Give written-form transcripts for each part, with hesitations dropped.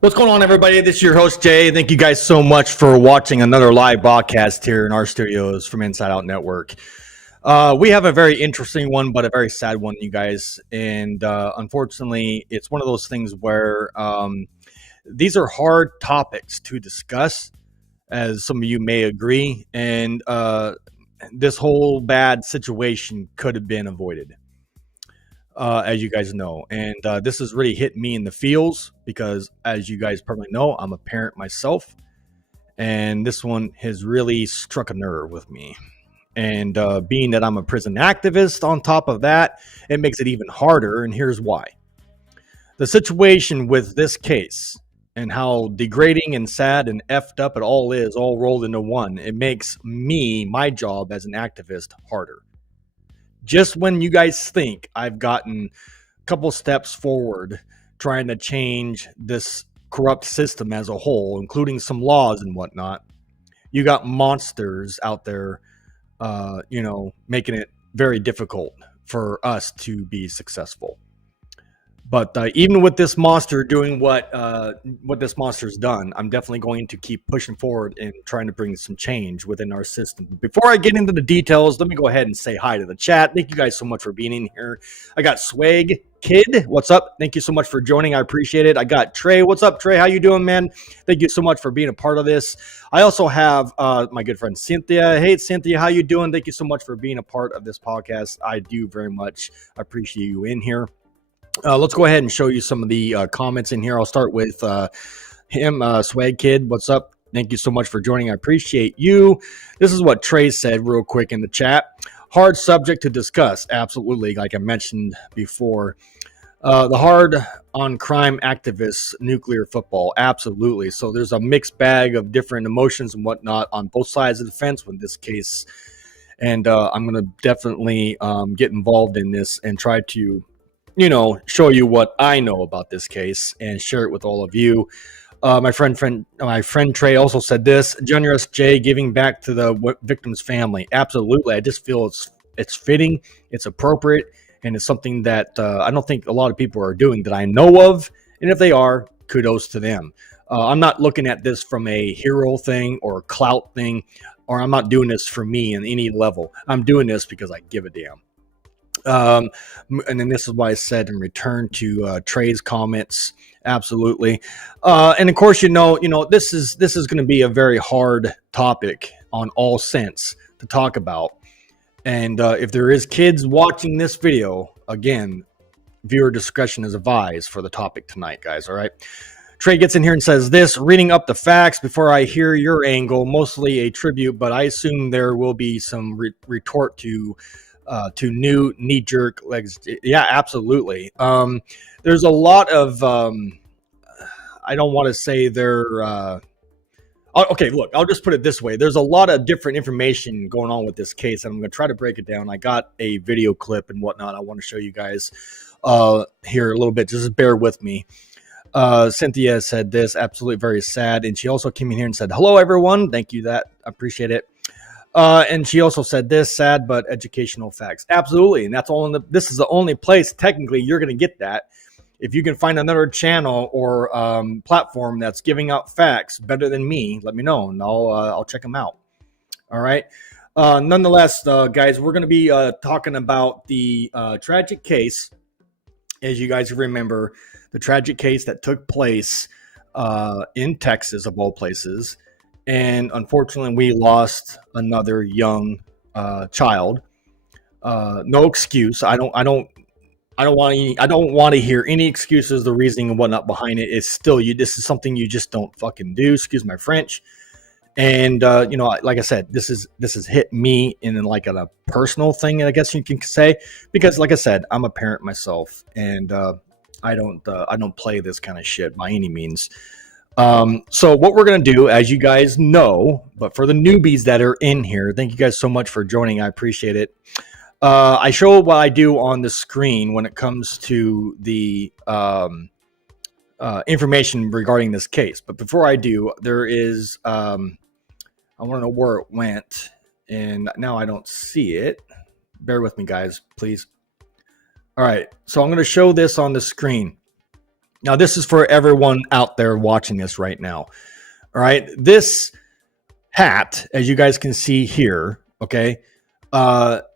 What's going on, everybody? This is your host, Jay. Thank you guys so much for watching another live broadcast here in our studios from Inside Out Network. We have a very interesting one, but a very sad one, you guys. And unfortunately, it's one of those things where these are hard topics to discuss, as some of you may agree. And this whole bad situation could have been avoided. As you guys know. And this has really hit me in the feels because, as you guys probably know, I'm a parent myself. And this one has really struck a nerve with me. And being that I'm a prison activist on top of that, it makes it even harder. And here's why. The situation with this case and how degrading and sad and effed up it all is, all rolled into one, it makes my job as an activist harder. Just when you guys think I've gotten a couple steps forward trying to change this corrupt system as a whole, including some laws and whatnot, you got monsters out there, making it very difficult for us to be successful. But even with this monster doing what this monster's done, I'm definitely going to keep pushing forward and trying to bring some change within our system. Before I get into the details, let me go ahead and say hi to the chat. Thank you guys so much for being in here. I got Swag Kid. What's up? Thank you so much for joining. I appreciate it. I got Trey. What's up, Trey? How you doing, man? Thank you so much for being a part of this. I also have my good friend Cynthia. Hey, Cynthia, how you doing? Thank you so much for being a part of this podcast. I do very much appreciate you in here. Let's go ahead and show you some of the comments in here. I'll start with him, Swag Kid. What's up? Thank you so much for joining. I appreciate you. This is what Trey said real quick in the chat. Hard subject to discuss. Absolutely. Like I mentioned before. The hard on crime activists, nuclear football. Absolutely. So there's a mixed bag of different emotions and whatnot on both sides of the fence with this case. And I'm going to definitely get involved in this and try to show you what I know about this case and share it with all of you. My friend Trey also said this: generous Jay giving back to the victim's family. Absolutely. I just feel it's fitting, it's appropriate, and it's something that I don't think a lot of people are doing that I know of. And if they are, kudos to them. I'm not looking at this from a hero thing or clout thing, or I'm not doing this for me in any level. I'm doing this because I give a damn. And then this is why I said in return to Trey's comments, absolutely. And of course, this is going to be a very hard topic on all sense to talk about. And if there is kids watching this video, again, viewer discretion is advised for the topic tonight, guys. All right. Trey gets in here and says this: reading up the facts before I hear your angle, mostly a tribute, but I assume there will be some retort to new knee-jerk legs. Yeah, absolutely. There's a lot of I don't want to say they're okay, look, I'll just put it this way. There's a lot of different information going on with this case, and I'm going to try to break it down. I got a video clip and whatnot I want to show you guys here a little bit. Just bear with me. Cynthia said this: absolutely very sad. And she also came in here and said, hello, everyone. Thank you. I appreciate it. And she also said this: sad but educational facts. Absolutely. And that's all this is the only place technically you're going to get that. If you can find another channel or platform that's giving out facts better than me, let me know and I'll check them out. All right. Nonetheless, guys, we're going to be talking about the tragic case. As you guys remember, the tragic case that took place in Texas, of all places. And unfortunately, we lost another young child. No excuse. I don't want to hear any excuses, the reasoning and whatnot behind it. It's still this is something you just don't fucking do. Excuse my French. And like I said, this is hit me in like a personal thing, I guess you can say, because like I said, I'm a parent myself, and I don't play this kind of shit by any means. So what we're gonna do, as you guys know, but for the newbies that are in here, thank you guys so much for joining. I appreciate it. I show what I do on the screen when it comes to the information regarding this case. But before I do, there is I want to know where it went, and now I don't see it. Bear with me, guys, please. All right, so I'm going to show this on the screen. Now, this is for everyone out there watching this right now. All right, this hat, as you guys can see here, okay,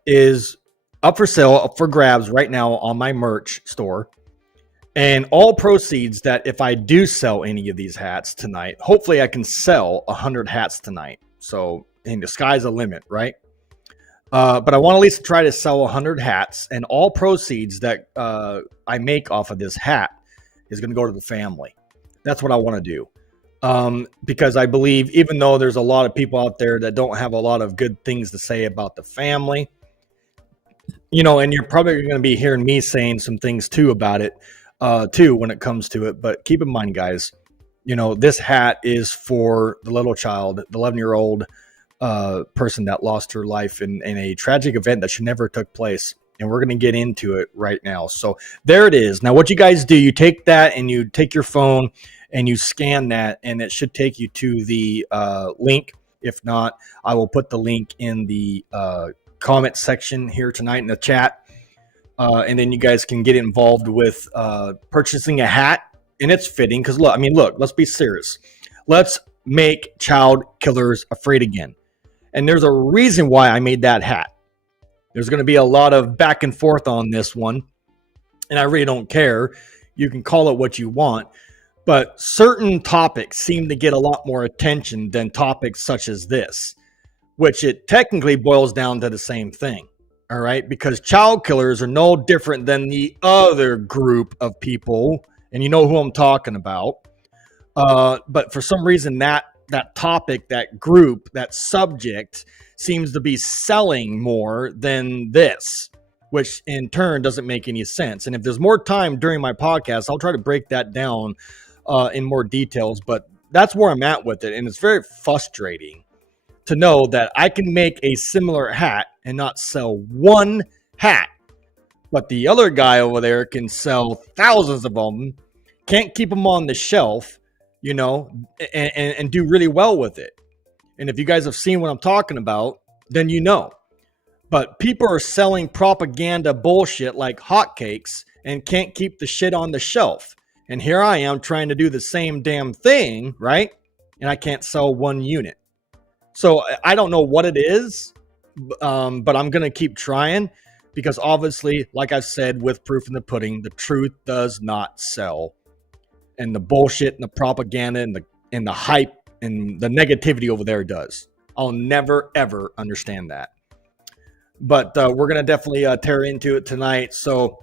is up for sale, up for grabs right now on my merch store. And all proceeds that if I do sell any of these hats tonight, hopefully I can sell 100 hats tonight. So, and the sky's the limit, right? But I want at least try to sell 100 hats, and all proceeds that I make off of this hat is going to go to the family. That's what I want to do. Because I believe, even though there's a lot of people out there that don't have a lot of good things to say about the family, and you're probably going to be hearing me saying some things too about it, too, when it comes to it. But keep in mind, guys, this hat is for the little child, the 11-year-old person that lost her life in a tragic event that should never took place. And we're going to get into it right now. So there it is. Now, what you guys do, you take that and you take your phone and you scan that, and it should take you to the link. If not, I will put the link in the comment section here tonight in the chat. And then you guys can get involved with purchasing a hat. And it's fitting because, look, let's be serious. Let's make child killers afraid again. And there's a reason why I made that hat. There's going to be a lot of back and forth on this one, and I really don't care. You can call it what you want, but certain topics seem to get a lot more attention than topics such as this, which it technically boils down to the same thing. All right, because child killers are no different than the other group of people, and you know who I'm talking about. But for some reason, that topic, that group, that subject seems to be selling more than this, which in turn doesn't make any sense. And if there's more time during my podcast, I'll try to break that down in more details. But that's where I'm at with it, and it's very frustrating to know that I can make a similar hat and not sell one hat, but the other guy over there can sell thousands of them, can't keep them on the shelf, and do really well with it. And if you guys have seen what I'm talking about, then you know. But people are selling propaganda bullshit like hotcakes and can't keep the shit on the shelf. And here I am trying to do the same damn thing, right? And I can't sell one unit. So I don't know what it is, but I'm going to keep trying because obviously, like I've said, with proof in the pudding, the truth does not sell. And the bullshit and the propaganda and the hype and the negativity over there does. I'll never, ever understand that. But we're going to definitely tear into it tonight. So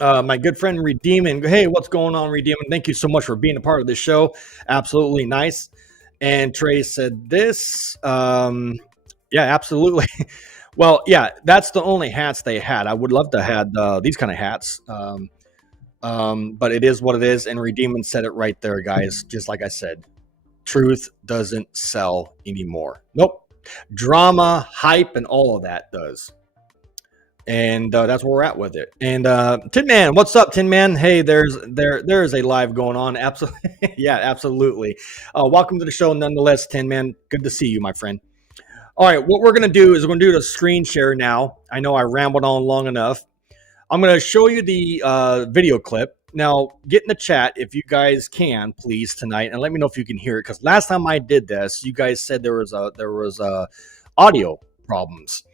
my good friend Redeemin, hey, what's going on, Redeemin? Thank you so much for being a part of this show. Absolutely nice. And Trey said this. Yeah, absolutely. Well, yeah, that's the only hats they had. I would love to have these kind of hats. But it is what it is. And Redeemin said it right there, guys. Just like I said, truth doesn't sell anymore. Nope. Drama, hype, and all of that does. And that's where we're at with it. And Tin Man, what's up, Tin Man? Hey, there is a live going on. Absolutely, yeah, absolutely. Welcome to the show, nonetheless, Tin Man. Good to see you, my friend. All right, what we're gonna do is we're gonna do the screen share now. I know I rambled on long enough. I'm gonna show you the video clip. Now, get in the chat if you guys can, please, tonight, and let me know if you can hear it. Because last time I did this, you guys said there was audio problems.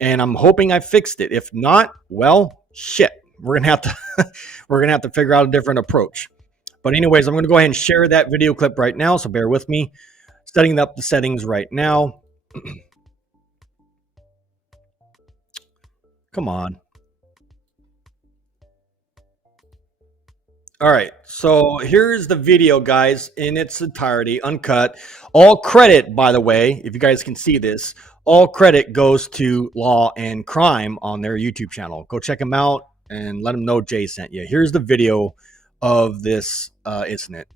And I'm hoping I fixed it. If not, well, shit. We're gonna have to figure out a different approach. But anyways, I'm gonna go ahead and share that video clip right now. So bear with me. Setting up the settings right now. Come on. All right. So here's the video, guys, in its entirety, uncut. All credit, by the way, if you guys can see this, all credit goes to Law and Crime on their YouTube channel. Go check them out and let them know Jay sent you. Here's the video of this incident.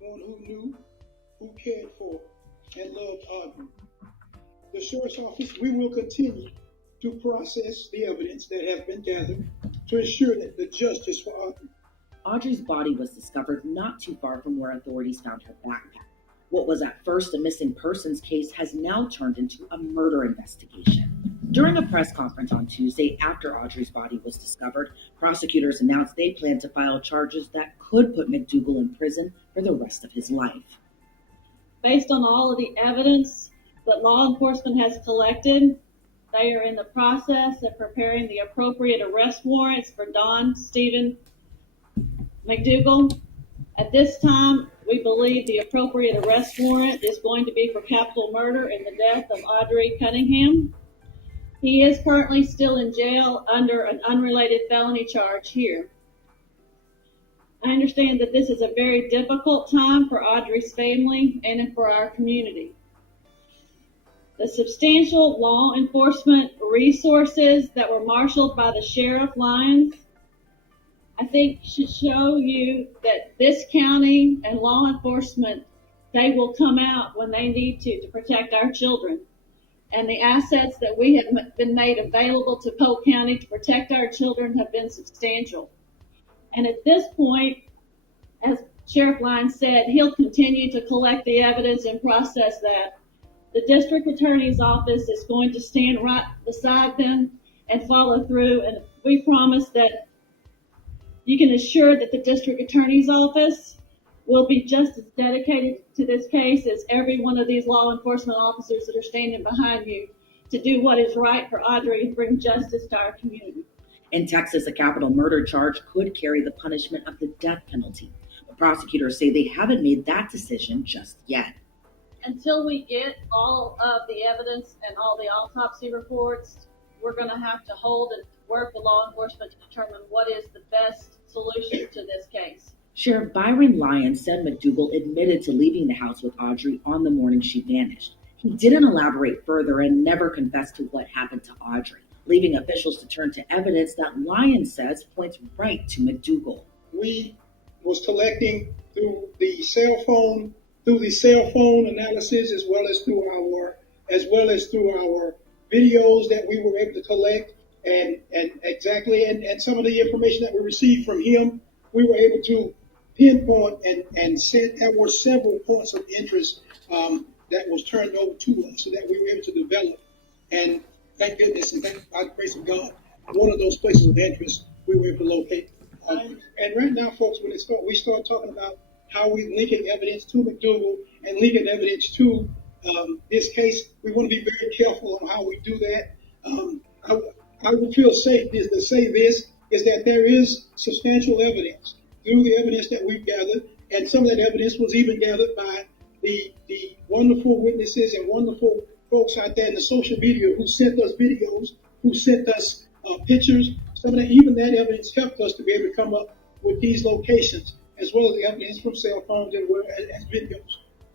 One who knew, who cared for, and loved Audrii. The Sheriff's Office, we will continue to process the evidence that has been gathered to ensure that the justice for Audrii. Audrii's body was discovered not too far from where authorities found her backpack. What was at first a missing persons case has now turned into a murder investigation. During a press conference on Tuesday after Audrii's body was discovered, prosecutors announced they plan to file charges that could put McDougal in prison for the rest of his life. Based on all of the evidence that law enforcement has collected, they are in the process of preparing the appropriate arrest warrants for Don Stephen McDougal. At this time, we believe the appropriate arrest warrant is going to be for capital murder in the death of Audrii Cunningham. He is currently still in jail under an unrelated felony charge here. I understand that this is a very difficult time for Audrii's family and for our community. The substantial law enforcement resources that were marshaled by the Sheriff Lyons, I think should show you that this county and law enforcement, they will come out when they need to protect our children. And the assets that we have been made available to Polk County to protect our children have been substantial. And at this point, as Sheriff Lyons said, he'll continue to collect the evidence and process that. The district attorney's office is going to stand right beside them and follow through. And we promise that you can assure that the district attorney's office will be just as dedicated to this case as every one of these law enforcement officers that are standing behind you to do what is right for Audrii and bring justice to our community. In Texas, a capital murder charge could carry the punishment of the death penalty. But prosecutors say they haven't made that decision just yet. Until we get all of the evidence and all the autopsy reports, we're going to have to hold and work with law enforcement to determine what is the best solution to this case. Sheriff Byron Lyons said McDougal admitted to leaving the house with Audrii on the morning she vanished. He didn't elaborate further and never confessed to what happened to Audrii, leaving officials to turn to evidence that Lyons says points right to McDougal. We was collecting through the cell phone analysis as well as through our videos that we were able to collect and exactly, and some of the information that we received from him, we were able to pinpoint and said there were several points of interest that was turned over to us, so that we were able to develop. And thank goodness, and thank by the grace of God, one of those places of interest we were able to locate. And right now, folks, when we start talking about how we linking evidence to McDougal and linking evidence to this case, we want to be very careful on how we do that. I would feel safe to say this is that there is substantial evidence through the evidence that we've gathered, and some of that evidence was even gathered by the wonderful witnesses and wonderful folks out there in the social media who sent us videos, who sent us pictures. Some of that, even that evidence helped us to be able to come up with these locations, as well as the evidence from cell phones and videos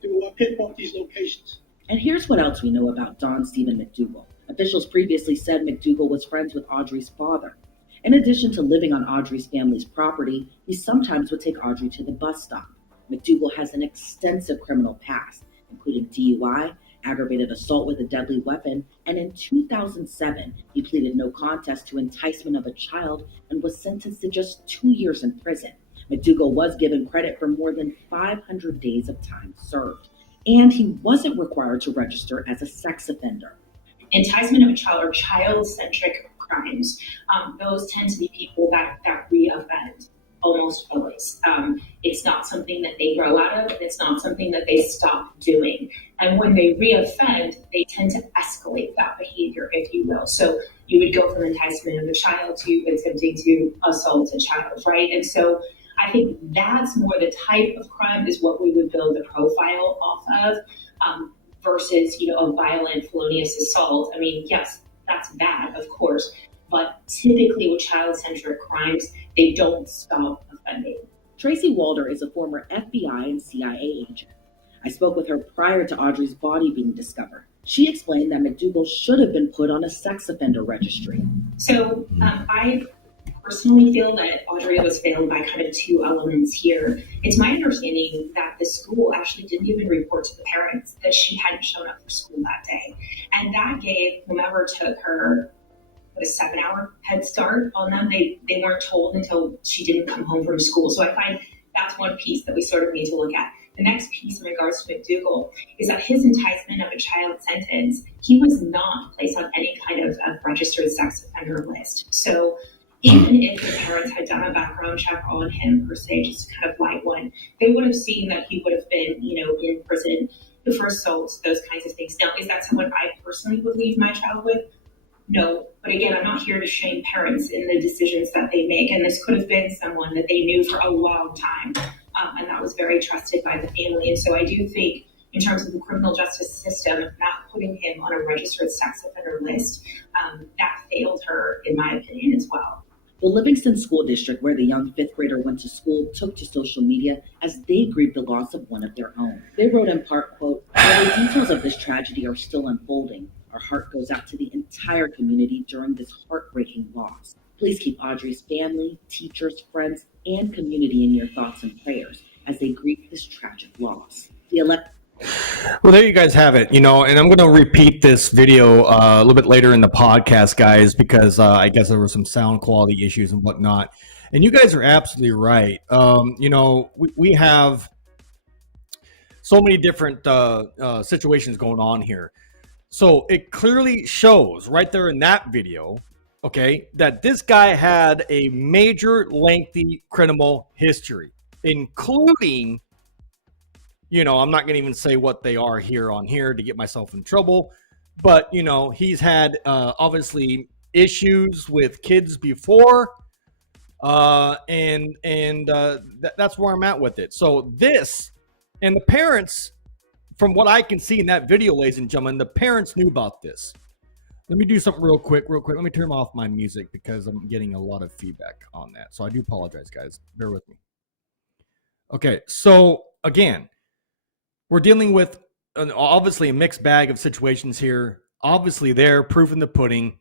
to pinpoint these locations. And here's what else we know about Don Stephen McDougal. Officials previously said McDougal was friends with Audrey's father. In addition to living on Audrey's family's property, he sometimes would take Audrey to the bus stop. McDougal has an extensive criminal past, including DUI, aggravated assault with a deadly weapon, and in 2007, he pleaded no contest to enticement of a child and was sentenced to just 2 years in prison. McDougal was given credit for more than 500 days of time served, and he wasn't required to register as a sex offender. Enticement of a child or child-centric crimes, those tend to be people that reoffend almost always. It's not something that they grow out of, and it's not something that they stop doing. And when they reoffend, they tend to escalate that behavior, if you will. So you would go from enticement of a child to attempting to assault a child, right? And so I think that's more the type of crime is what we would build the profile off of, versus, a violent felonious assault. I mean, yes, that's bad, of course, but typically with child-centric crimes, they don't stop offending. Tracy Walder is a former FBI and CIA agent. I spoke with her prior to Audrey's body being discovered. She explained that McDougal should have been put on a sex offender registry. So I personally feel that Audrey was failed by kind of two elements here. It's my understanding that the school actually didn't even report to the parents that she hadn't shown up for school that day. And that gave whomever took her a 7-hour head start on them. They weren't told until she didn't come home from school. So I find that's one piece that we sort of need to look at. The next piece in regards to McDougal is that his enticement of a child sentence, he was not placed on any kind of registered sex offender list. So even if the parents had done a background check on him per se, just kind of light one, they would have seen that he would have been, in prison for assaults, those kinds of things. Now, is that someone I personally would leave my child with? No. But again, I'm not here to shame parents in the decisions that they make. And this could have been someone that they knew for a long time. And that was very trusted by the family. And so I do think in terms of the criminal justice system, not putting him on a registered sex offender list, that failed her, in my opinion, as well. The Livingston School District, where the young fifth grader went to school, took to social media as they grieved the loss of one of their own. They wrote in part, quote, "While the details of this tragedy are still unfolding, our heart goes out to the entire community during this heartbreaking loss. Please keep Audrey's family, teachers, friends, and community in your thoughts and prayers as they grieve this tragic loss." Well, there you guys have it, and I'm going to repeat this video a little bit later in the podcast, guys, because I guess there were some sound quality issues and whatnot. And you guys are absolutely right. We have so many different situations going on here. So it clearly shows right there in that video, okay, that this guy had a major lengthy criminal history, including, I'm not going to even say what they are here to get myself in trouble. But, he's had obviously issues with kids before. And that's where I'm at with it. So this, and the parents, from what I can see in that video, ladies and gentlemen, the parents knew about this. Let me do something real quick. Let me turn off my music because I'm getting a lot of feedback on that. So I do apologize, guys. Bear with me. Okay, so again, we're dealing with obviously a mixed bag of situations here. Obviously, they're proof in the pudding,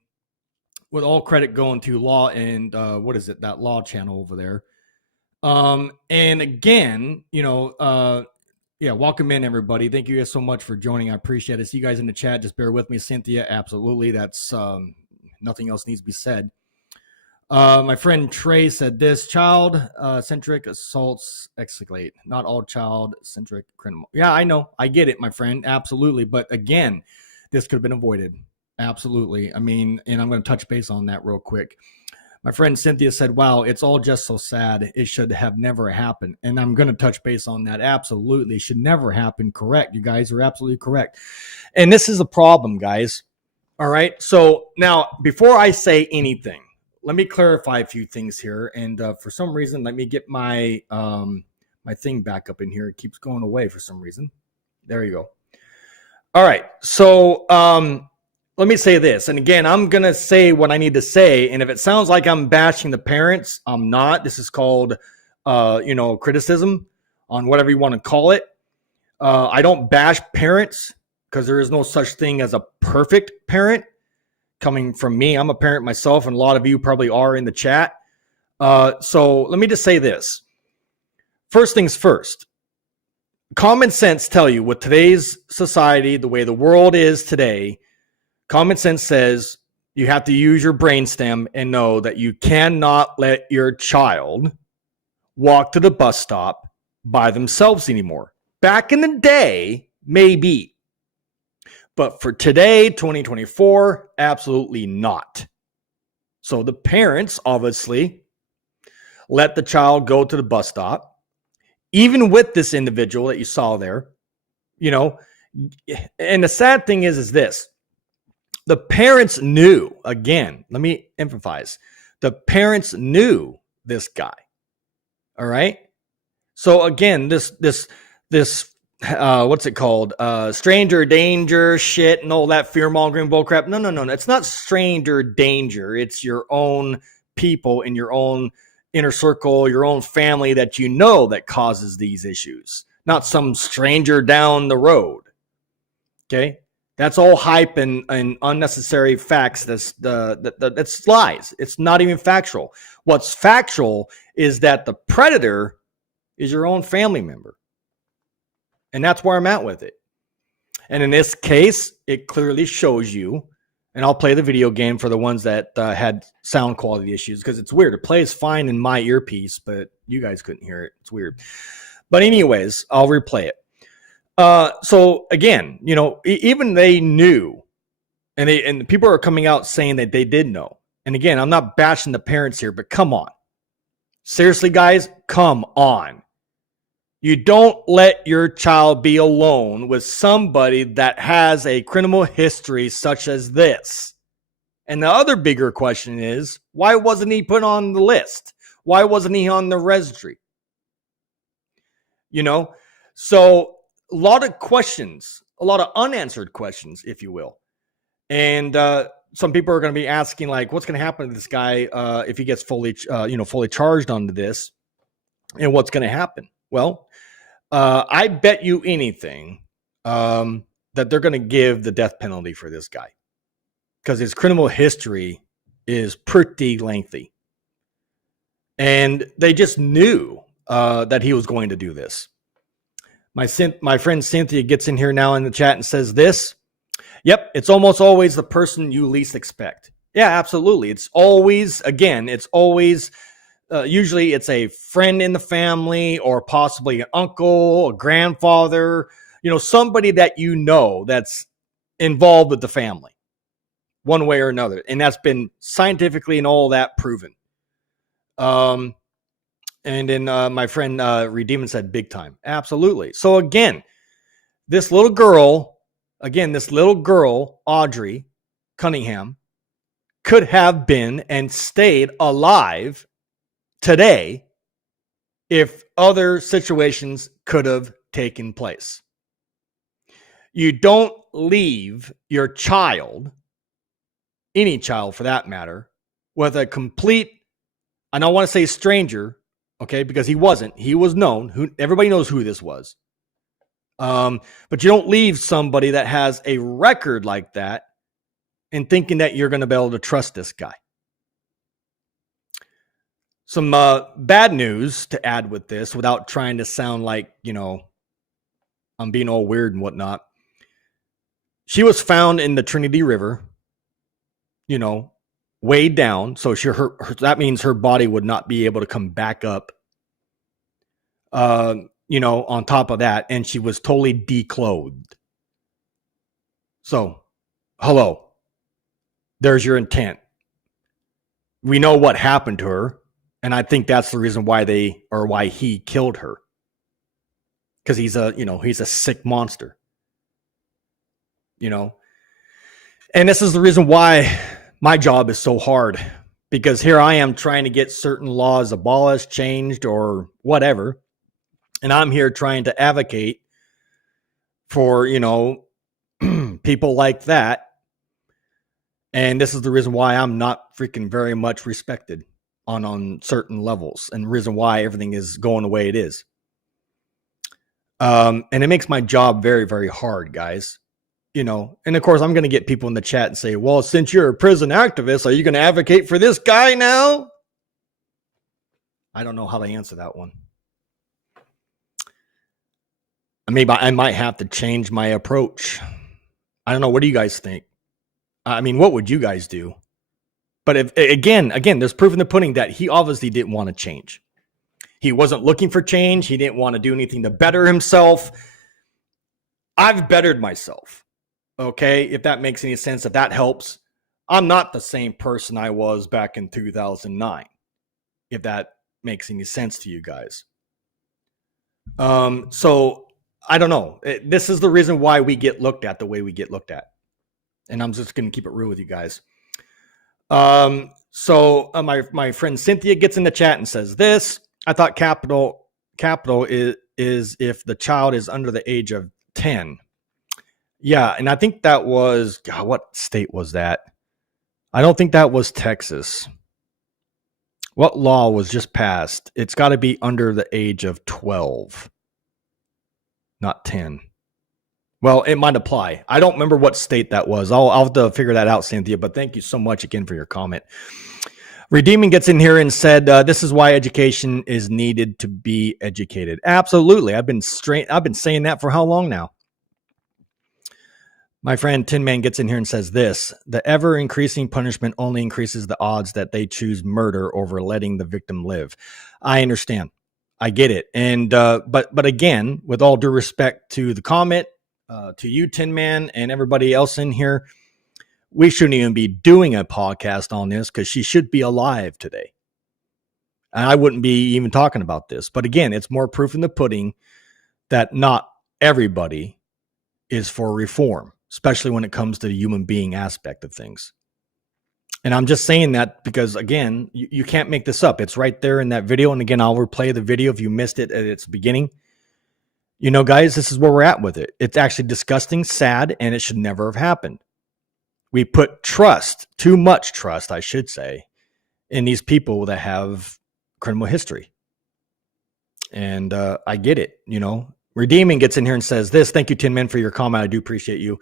with all credit going to Law and that Law channel over there. And again, welcome in everybody. Thank you guys so much for joining. I appreciate it. See you guys in the chat. Just bear with me, Cynthia. Absolutely, that's Nothing else needs to be said. My friend Trey said this: child-centric assaults escalate. Not all child-centric criminal. Yeah, I know. I get it, my friend. Absolutely. But again, this could have been avoided. Absolutely. I mean, and I'm going to touch base on that real quick. My friend Cynthia said, wow, it's all just so sad. It should have never happened. And I'm going to touch base on that. Absolutely. It should never happen. Correct. You guys are absolutely correct. And this is a problem, guys. All right. So now, before I say anything, let me clarify a few things here. And for some reason, let me get my my thing back up in here. It keeps going away for some reason. There you go. All right. So let me say this. And again, I'm going to say what I need to say. And if it sounds like I'm bashing the parents, I'm not. This is called, criticism on whatever you want to call it. I don't bash parents because there is no such thing as a perfect parent. Coming from me, I'm a parent myself, and a lot of you probably are in the chat. So let me just say this. First things first. Common sense tell you with today's society, the way the world is today, common sense says you have to use your brainstem and know that you cannot let your child walk to the bus stop by themselves anymore. Back in the day, maybe. But for today, 2024, absolutely not. So the parents obviously let the child go to the bus stop, even with this individual that you saw there, and the sad thing is this. The parents knew, again, let me emphasize, the parents knew this guy. All right. So again, this what's it called? Stranger danger shit and all that fear mongering bullcrap. No. It's not stranger danger. It's your own people in your own inner circle, your own family that you know that causes these issues, not some stranger down the road. Okay. That's all hype and unnecessary facts. That's lies. It's not even factual. What's factual is that the predator is your own family member. And that's where I'm at with it. And in this case, it clearly shows you, and I'll play the video game for the ones that had sound quality issues, because it's weird. It plays fine in my earpiece, but you guys couldn't hear it. It's weird. But anyways, I'll replay it. So again, even they knew, and people are coming out saying that they did know. And again, I'm not bashing the parents here, but come on. Seriously, guys, come on. You don't let your child be alone with somebody that has a criminal history such as this. And the other bigger question is, why wasn't he put on the list? Why wasn't he on the registry? So a lot of questions, a lot of unanswered questions, if you will. And some people are going to be asking, like, what's going to happen to this guy if he gets fully charged onto this, and what's going to happen? Well, I bet you anything that they're going to give the death penalty for this guy, because his criminal history is pretty lengthy. And they just knew that he was going to do this. My friend Cynthia gets in here now in the chat and says this. Yep, it's almost always the person you least expect. Yeah, absolutely. It's always usually it's a friend in the family, or possibly an uncle, a grandfather, somebody that that's involved with the family one way or another. And that's been scientifically and all that proven. And then my friend Redeeman said big time. Absolutely. So again, this little girl, Audrii Cunningham, could have been and stayed alive today if other situations could have taken place. You don't leave your child, any child for that matter, with a complete, I don't want to say stranger, okay, because he wasn't. He was known. Everybody knows who this was. But you don't leave somebody that has a record like that and thinking that you're going to be able to trust this guy. Some bad news to add with this, without trying to sound like, I'm being all weird and whatnot. She was found in the Trinity River, weighed down. So that means her body would not be able to come back up, on top of that. And she was totally declothed. So, hello, there's your intent. We know what happened to her. And I think that's the reason why he killed her. Because he's a sick monster. And this is the reason why my job is so hard, because here I am trying to get certain laws abolished, changed, or whatever. And I'm here trying to advocate for, people like that. And this is the reason why I'm not freaking very much respected on certain levels, and the reason why everything is going the way it is. And it makes my job very, very hard, guys. And of course, I'm going to get people in the chat and say, well, since you're a prison activist, are you going to advocate for this guy now? I don't know how to answer that one. Maybe I might have to change my approach. I don't know. What do you guys think? I mean, what would you guys do? But if again, there's proof in the pudding that he obviously didn't want to change. He wasn't looking for change. He didn't want to do anything to better himself. I've bettered myself. Okay, if that makes any sense, if that helps. I'm not the same person I was back in 2009, if that makes any sense to you guys. So I don't know. This is the reason why we get looked at the way we get looked at. And I'm just going to keep it real with you guys. So my friend Cynthia gets in the chat and says this. I thought capital is if the child is under the age of 10. Yeah, and I think that was, God, what state was that? I don't think that was Texas. What law was just passed? It's got to be under the age of 12, not 10. Well, it might apply. I don't remember what state that was. I'll have to figure that out, Cynthia, but thank you so much again for your comment. Redeeming gets in here and said, this is why education is needed to be educated. Absolutely. I've been saying that for how long now? My friend Tin Man gets in here and says this: the ever increasing punishment only increases the odds that they choose murder over letting the victim live. I understand. I get it. And, but again, with all due respect to the comment, to you, Tin Man, and everybody else in here, we shouldn't even be doing a podcast on this, because she should be alive today. And I wouldn't be even talking about this. But again, it's more proof in the pudding that not everybody is for reform, especially when it comes to the human being aspect of things. And I'm just saying that because, again, you can't make this up. It's right there in that video. And again, I'll replay the video if you missed it at its beginning. Guys, this is where we're at with it. It's actually disgusting, sad, and it should never have happened. We put too much trust, I should say, in these people that have criminal history. And I get it, Redeeming gets in here and says this. Thank you, Tin Man, for your comment. I do appreciate you.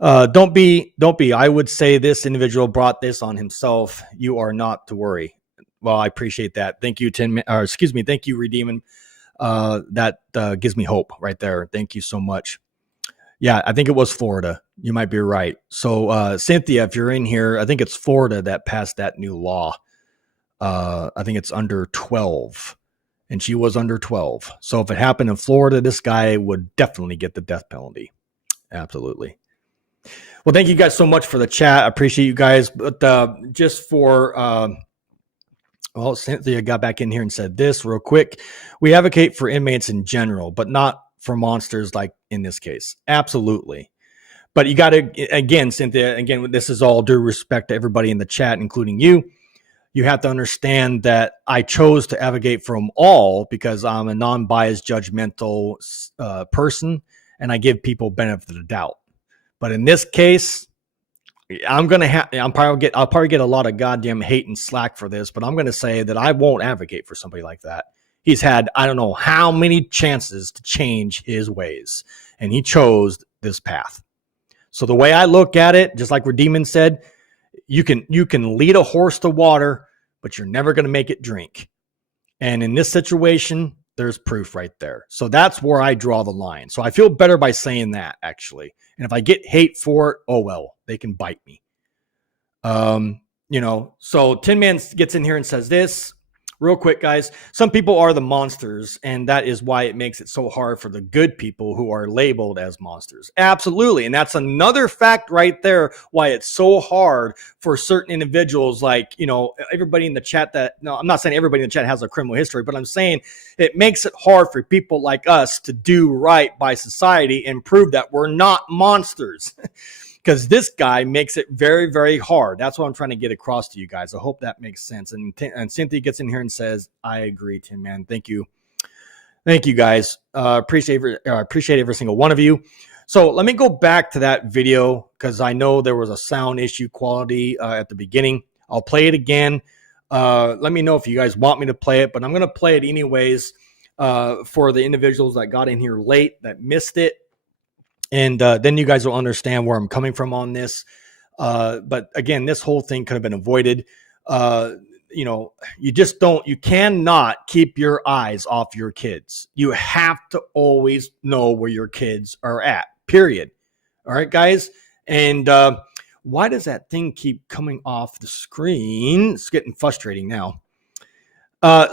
Don't be. I would say this individual brought this on himself. You are not to worry. Well, I appreciate that. Thank you, Tin Man. Thank you, Redeeming. That gives me hope right there. Thank you so much. Yeah, I think it was Florida. You might be right. So, Cynthia, if you're in here, I think it's Florida that passed that new law. I think it's under 12. And she was under 12. So if it happened in Florida, this guy would definitely get the death penalty. Absolutely. Well, thank you guys so much for the chat. I appreciate you guys. But just for, Cynthia got back in here and said this real quick. We advocate for inmates in general, but not for monsters like in this case. Absolutely. But you got to, again, Cynthia, this is all due respect to everybody in the chat, including you. You have to understand that I chose to advocate for them all because I'm a non-biased, judgmental person, and I give people benefit of the doubt. But in this case, I'll probably get a lot of goddamn hate and slack for this, but I'm going to say that I won't advocate for somebody like that. He's had, I don't know how many chances to change his ways, and he chose this path. So the way I look at it, just like Redeeman said, you can lead a horse to water, but you're never going to make it drink. And in this situation, there's proof right there. So that's where I draw the line. So I feel better by saying that, actually. And if I get hate for it, oh well, they can bite me. So Tin Man gets in here and says this real quick, guys. Some people are the monsters, and that is why it makes it so hard for the good people who are labeled as monsters. Absolutely. And that's another fact right there, why it's so hard for certain individuals, like, everybody in the chat I'm not saying everybody in the chat has a criminal history, but I'm saying it makes it hard for people like us to do right by society and prove that we're not monsters. Because this guy makes it very, very hard. That's what I'm trying to get across to you guys. I hope that makes sense. And Cynthia gets in here and says, I agree, Tim, man. Thank you. Thank you, guys. Appreciate every single one of you. So let me go back to that video because I know there was a sound issue quality at the beginning. I'll play it again. Let me know if you guys want me to play it, but I'm going to play it anyways for the individuals that got in here late, that missed it. And then you guys will understand where I'm coming from on this. But again, this whole thing could have been avoided. You cannot keep your eyes off your kids. You have to always know where your kids are at, period. All right, guys. And why does that thing keep coming off the screen? It's getting frustrating now.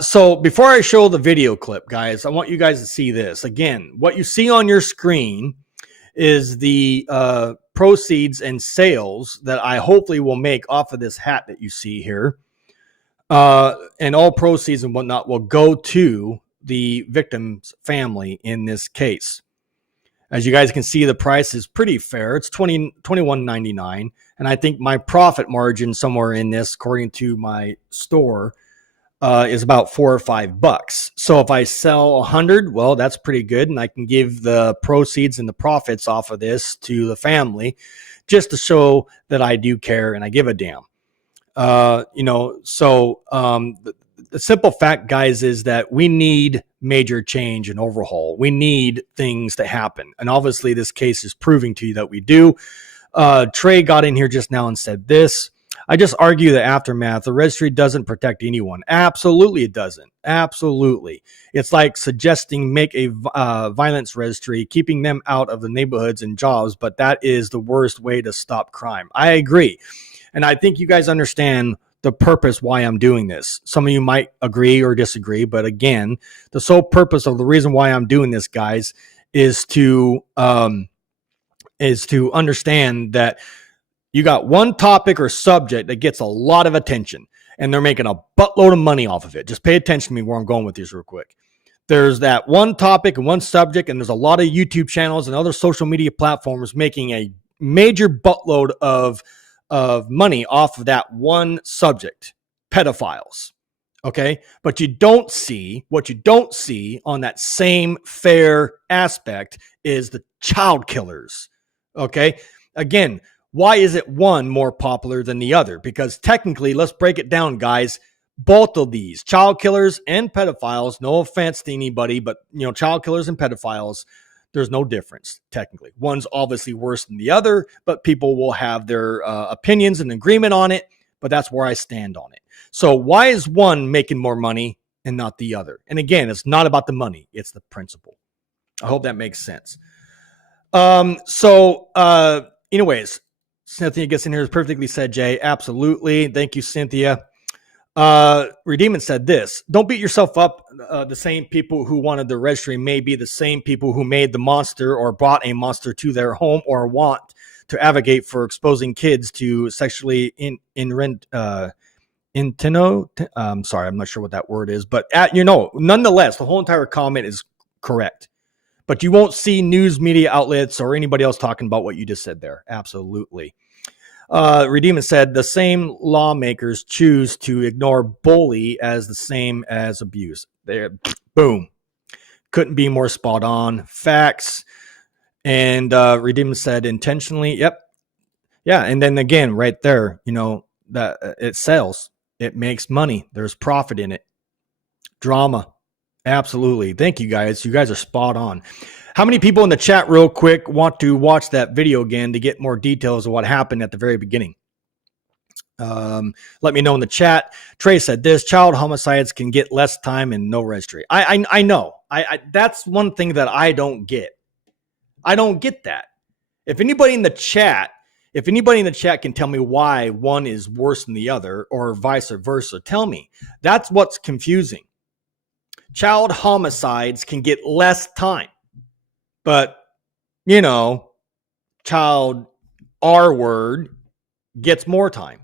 So before I show the video clip, guys, I want you guys to see this. Again, what you see on your screen is the proceeds and sales that I hopefully will make off of this hat that you see here. And all proceeds and whatnot will go to the victim's family in this case. As you guys can see, the price is pretty fair. It's $21.99. And I think my profit margin somewhere in this, according to my store, is about $4 or $5. So if I sell 100, well, that's pretty good. And I can give the proceeds and the profits off of this to the family just to show that I do care and I give a damn. The simple fact, guys, is that we need major change and overhaul. We need things to happen. And obviously this case is proving to you that we do. Trey got in here just now and said this. I just argue the aftermath. The registry doesn't protect anyone. Absolutely it doesn't. Absolutely. It's like suggesting make a violence registry, keeping them out of the neighborhoods and jobs, but that is the worst way to stop crime. I agree. And I think you guys understand the purpose why I'm doing this. Some of you might agree or disagree, but again, the sole purpose of the reason why I'm doing this, guys, is to understand that you got one topic or subject that gets a lot of attention and they're making a buttload of money off of it. Just pay attention to me where I'm going with this real quick. There's that one topic and one subject, and there's a lot of YouTube channels and other social media platforms making a major buttload of money off of that one subject, pedophiles. Okay. But what you don't see on that same fair aspect is the child killers. Okay. Again, why is it one more popular than the other? Because technically, let's break it down, guys. Both of these, child killers and pedophiles, no offense to anybody, but child killers and pedophiles, there's no difference technically. One's obviously worse than the other, but people will have their opinions and agreement on it. But that's where I stand on it. So why is one making more money and not the other? And again, it's not about the money; it's the principle. I hope that makes sense. Anyways. Cynthia gets in here, perfectly said, Jay. Absolutely. Thank you, Cynthia. Redeeming said this. Don't beat yourself up. The same people who wanted the registry may be the same people who made the monster or brought a monster to their home or want to advocate for exposing kids to sexually sorry, I'm not sure what that word is. But, nonetheless, the whole entire comment is correct. But you won't see news media outlets or anybody else talking about what you just said there. Absolutely. Redeemer said the same lawmakers choose to ignore bully as the same as abuse. There, boom. Couldn't be more spot on. Facts. And Redeemer said intentionally. Yep. Yeah. And then again, right there, that it sells. It makes money. There's profit in it. Drama. Absolutely. Thank you, guys. You guys are spot on. How many people in the chat real quick want to watch that video again to get more details of what happened at the very beginning? Let me know in the chat. Trey said this, child homicides can get less time and no registry. I know. That's one thing that I don't get. I don't get that. If anybody in the chat, If anybody in the chat can tell me why one is worse than the other or vice versa, tell me. That's what's confusing. Child homicides can get less time, but, you know, child R word gets more time.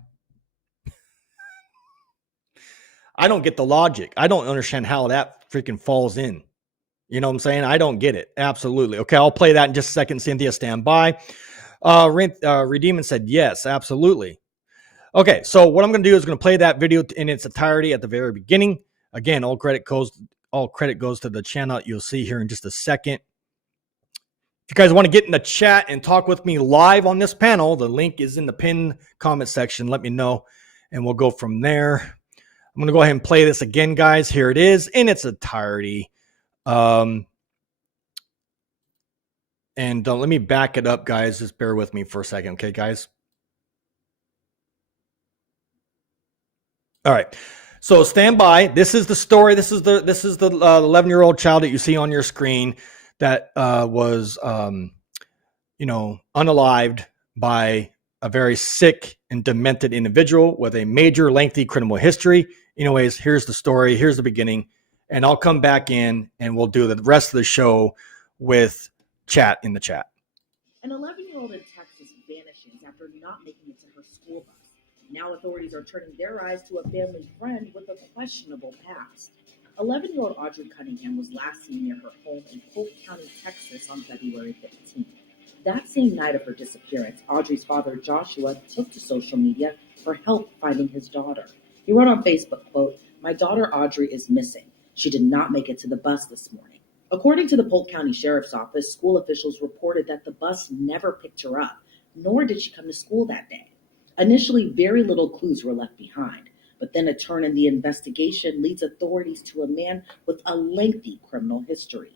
I don't get the logic. I don't understand how that freaking falls in. You know what I'm saying? I don't get it. Absolutely. Okay, I'll play that in just a second. Cynthia, stand by. Redeeman said yes, absolutely. Okay, so what I'm going to do is going to play that video in its entirety at the very beginning. Again, all credit goes to the channel. You'll see here in just a second. If you guys want to get in the chat and talk with me live on this panel, the link is in the pinned comment section. Let me know, and we'll go from there. I'm going to go ahead and play this again, guys. Here it is in its entirety. And let me back it up, guys. Just bear with me for a second, okay, guys? All right. So stand by. This is the story. This is the 11-year-old child that you see on your screen that was unalived by a very sick and demented individual with a major lengthy criminal history. Anyways, here's the story. Here's the beginning. And I'll come back in and we'll do the rest of the show with chat in the chat. An 11-year-old in Texas vanishes after not making it to her school bus. Now authorities are turning their eyes to a family friend with a questionable past. 11-year-old Audrii Cunningham was last seen near her home in Polk County, Texas on February 15th. That same night of her disappearance, Audrii's father, Joshua, took to social media for help finding his daughter. He wrote on Facebook, quote, "My daughter Audrii is missing. She did not make it to the bus this morning." According to the Polk County Sheriff's Office, school officials reported that the bus never picked her up, nor did she come to school that day. Initially, very little clues were left behind, but then a turn in the investigation leads authorities to a man with a lengthy criminal history.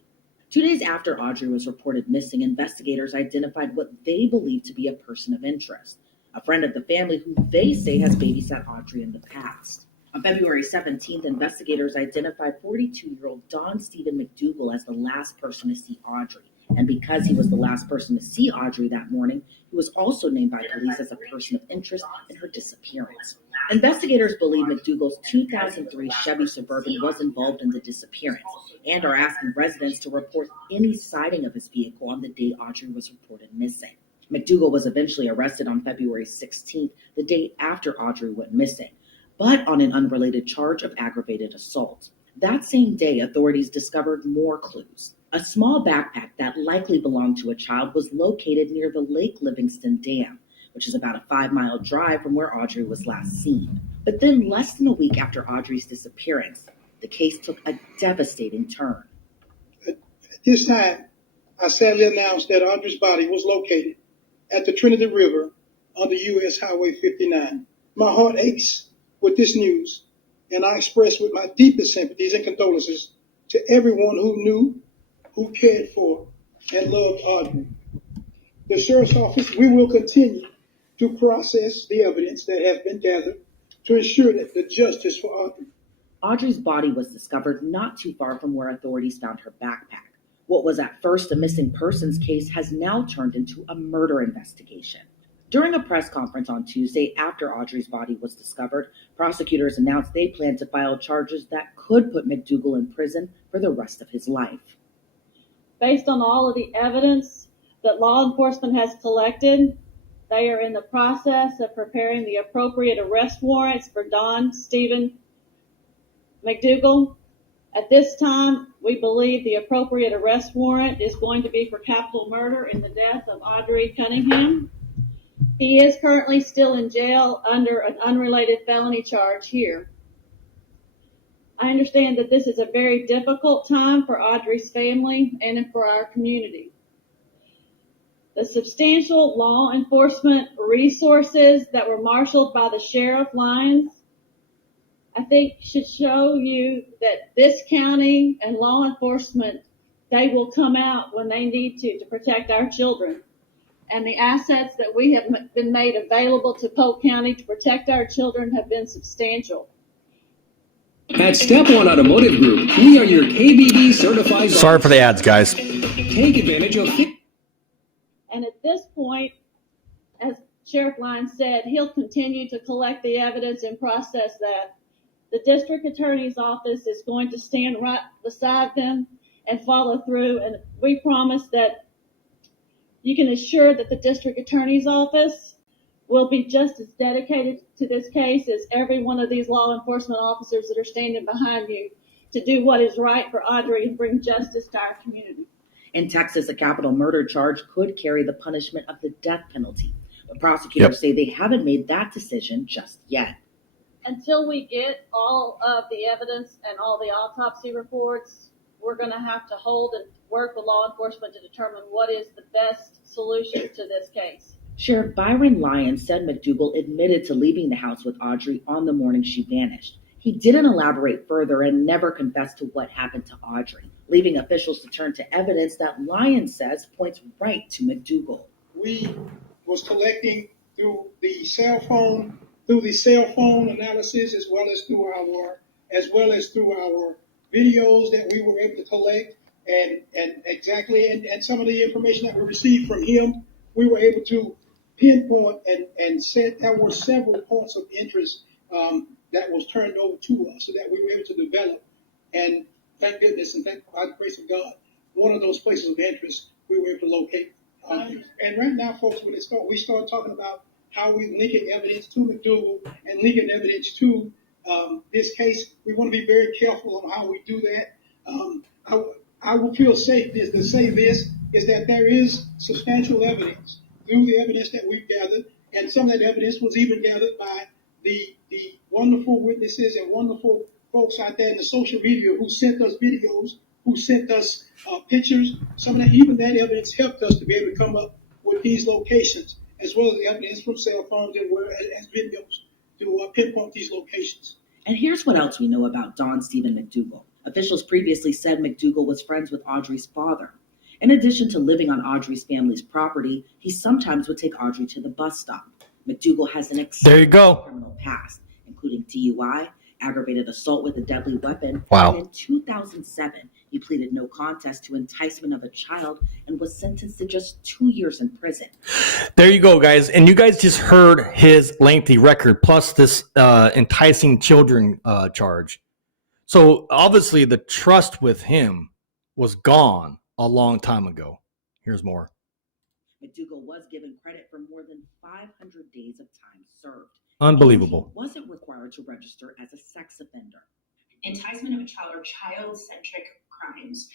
2 days after Audrii was reported missing, investigators identified what they believe to be a person of interest, a friend of the family who they say has babysat Audrii in the past. On February 17th, investigators identified 42-year-old Don Stephen McDougal as the last person to see Audrii. And because he was the last person to see Audrii that morning, he was also named by police as a person of interest in her disappearance. Investigators believe McDougal's 2003 Chevy Suburban was involved in the disappearance and are asking residents to report any sighting of his vehicle on the day Audrii was reported missing. McDougal was eventually arrested on February 16th, the day after Audrii went missing, but on an unrelated charge of aggravated assault. That same day, authorities discovered more clues. A small backpack that likely belonged to a child was located near the Lake Livingston Dam, which is about a 5-mile drive from where Audrii was last seen. But then, less than a week after Audrii's disappearance, the case took a devastating turn. At this time, I sadly announced that Audrii's body was located at the Trinity River on the U.S. Highway 59. My heart aches with this news, and I express with my deepest sympathies and condolences to everyone who knew, who cared for, and loved Audrii. The Sheriff's Office, we will continue to process the evidence that has been gathered to ensure that the justice for Audrii. Audrii's body was discovered not too far from where authorities found her backpack. What was at first a missing persons case has now turned into a murder investigation. During a press conference on Tuesday after Audrii's body was discovered, prosecutors announced they plan to file charges that could put McDougal in prison for the rest of his life. Based on all of the evidence that law enforcement has collected, they are in the process of preparing the appropriate arrest warrants for Don Stephen McDougal. At this time, we believe the appropriate arrest warrant is going to be for capital murder in the death of Audrii Cunningham. He is currently still in jail under an unrelated felony charge here. I understand that this is a very difficult time for Audrii's family and for our community. The substantial law enforcement resources that were marshaled by the Sheriff Lyons, I think should show you that this county and law enforcement, they will come out when they need to protect our children. And the assets that we have been made available to Polk County to protect our children have been substantial. At Step One Automotive Group, we are your KBB certified. Sorry for the ads, guys. Take advantage of. And at this point, as Sheriff Lyons said he'll continue to collect the evidence and process that. The district attorney's office is going to stand right beside them and follow through. And we promise that you can assure that the district attorney's office will be just as dedicated to this case as every one of these law enforcement officers that are standing behind you to do what is right for Audrii and bring justice to our community. In Texas, a capital murder charge could carry the punishment of the death penalty. But prosecutors say they haven't made that decision just yet. Until we get all of the evidence and all the autopsy reports, we're going to have to hold and work with law enforcement to determine what is the best solution to this case. Sheriff Byron Lyons said McDougal admitted to leaving the house with Audrii on the morning she vanished. He didn't elaborate further and never confessed to what happened to Audrii, leaving officials to turn to evidence that Lyons says points right to McDougal. We was collecting through the cell phone analysis, as well as through our videos that we were able to collect, and some of the information that we received from him, we were able to pinpoint and said there were several points of interest that was turned over to us, so that we were able to develop. And thank goodness and thank by the grace of God, one of those places of interest we were able to locate. And right now, folks, when we start talking about how we linking evidence to McDougal and linking evidence to this case, we want to be very careful on how we do that. I will feel safe to say this, is that there is substantial evidence through the evidence that we've gathered, and some of that evidence was even gathered by the wonderful witnesses and wonderful folks out there in the social media who sent us videos, who sent us pictures. Some of that, even that evidence helped us to be able to come up with these locations, as well as the evidence from cell phones as videos to pinpoint these locations. And here's what else we know about Don Stephen McDougal. Officials previously said McDougal was friends with Audrii's father. In addition to living on Audrii's family's property, he sometimes would take Audrii to the bus stop. McDougal has an extensive criminal past, including DUI, aggravated assault with a deadly weapon. Wow. And in 2007, he pleaded no contest to enticement of a child and was sentenced to just 2 years in prison. There you go, guys. And you guys just heard his lengthy record plus this enticing children charge. So obviously the trust with him was gone a long time ago. Here's more. McDougal was given credit for more than 500 days of time served. Unbelievable. He wasn't required to register as a sex offender. Enticement of a child or child-centric crimes,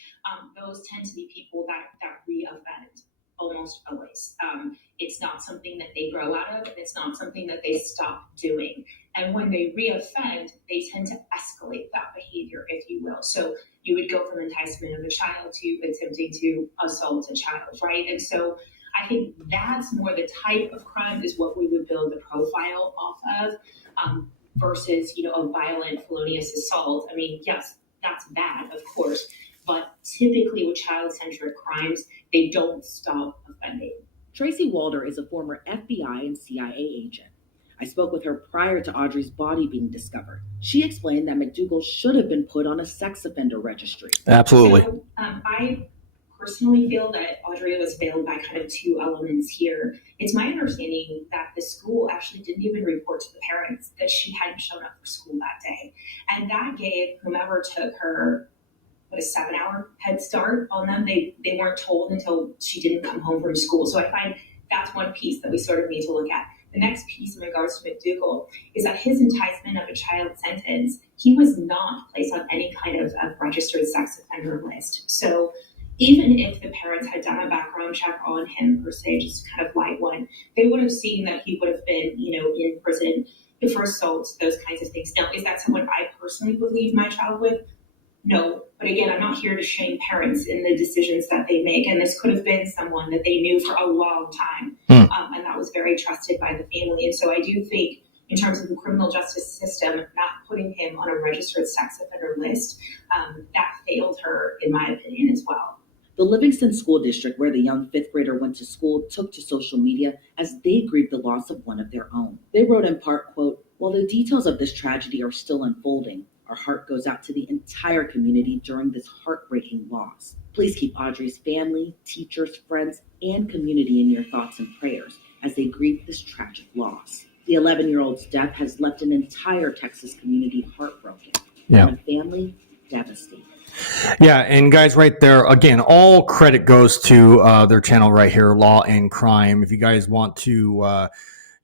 those tend to be people that re-offend almost always. It's not something that they grow out of, and it's not something that they stop doing. And when they re-offend, they tend to escalate that behavior, if you will. So you would go from enticement of a child to attempting to assault a child, right? And so I think that's more the type of crime is what we would build the profile off of, versus, a violent, felonious assault. I mean, yes, that's bad, of course, but typically with child-centric crimes, they don't stop offending. Tracy Walder is a former FBI and CIA agent. I spoke with her prior to Audrii's body being discovered. She explained that McDougal should have been put on a sex offender registry. Absolutely. So, I personally feel that Audrii was failed by kind of two elements here. It's my understanding that the school actually didn't even report to the parents that she hadn't shown up for school that day. And that gave whomever took her a 7-hour head start on them. They weren't told until she didn't come home from school. So I find that's one piece that we sort of need to look at. The next piece in regards to McDougal is that his enticement of a child sentence, he was not placed on any kind of registered sex offender list. So even if the parents had done a background check on him per se, just kind of light one, they would have seen that he would have been, in prison for assault, those kinds of things. Now, is that someone I personally would leave my child with? No. But again, I'm not here to shame parents in the decisions that they make. And this could have been someone that they knew for a long time. And that was very trusted by the family. And so I do think in terms of the criminal justice system, not putting him on a registered sex offender list, that failed her, in my opinion, as well. The Livingston School District, where the young fifth grader went to school, took to social media as they grieved the loss of one of their own. They wrote in part, quote, "While the details of this tragedy are still unfolding, our heart goes out to the entire community during this heartbreaking loss. Please keep Audrii's family, teachers, friends, and community in your thoughts and prayers. as they grieve this tragic loss. The 11-year-old's death has left an entire Texas community heartbroken and a family devastated. Yeah, and guys, right there, again, all credit goes to their channel right here, Law and Crime. If you guys want to,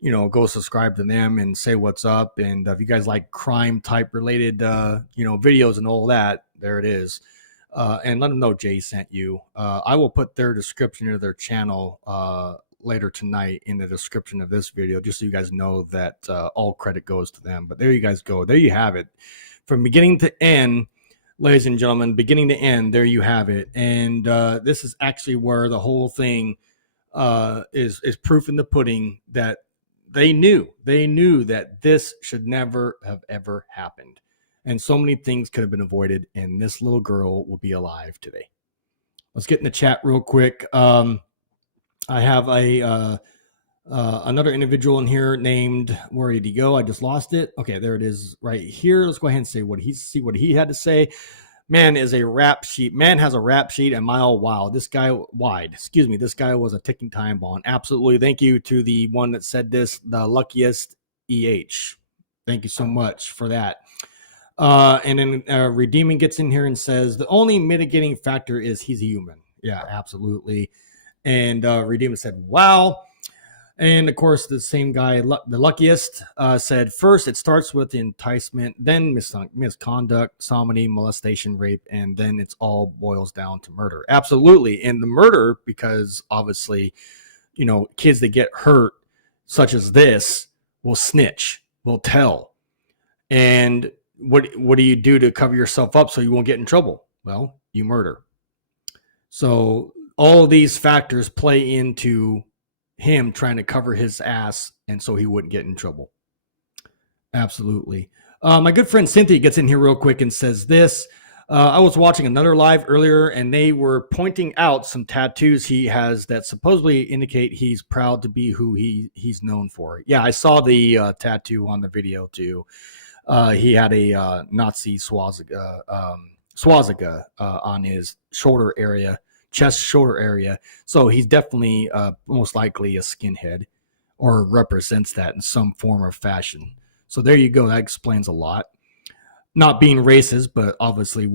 go subscribe to them and say what's up, and if you guys like crime type related, videos and all that, there it is. And let them know Jay sent you. I will put their description of their channel later tonight in the description of this video, just so you guys know that all credit goes to them. But there you guys go. There you have it. From beginning to end, ladies and gentlemen, beginning to end, there you have it. And this is actually where the whole thing is proof in the pudding that they knew that this should never have ever happened. And so many things could have been avoided, and this little girl will be alive today. Let's get in the chat real quick. I have another individual in here named, where did he go? I just lost it. Okay, there it is right here. Let's go ahead and see what he had to say. Man has a rap sheet a mile wide. This guy was a ticking time bomb. Absolutely. Thank you to the one that said this, the luckiest EH. Thank you so much for that. And then Redeeming gets in here and says the only mitigating factor is he's a human. Yeah, absolutely. And Redeeming said, wow. And of course, the same guy, the luckiest, said first it starts with enticement, then misconduct, sodomy, molestation, rape, and then it's all boils down to murder. Absolutely. And the murder, because obviously, kids that get hurt, such as this, will snitch, will tell. And what do you do to cover yourself up so you won't get in trouble? Well, you murder. So all of these factors play into him trying to cover his ass and so he wouldn't get in trouble. Absolutely. My good friend Cynthia gets in here real quick and says this. I was watching another live earlier and they were pointing out some tattoos he has that supposedly indicate he's proud to be who he's known for. Yeah, I saw the tattoo on the video too. He had a Nazi swastika on his shoulder area, chest shoulder area. So he's definitely most likely a skinhead or represents that in some form or fashion. So there you go. That explains a lot. Not being racist, but obviously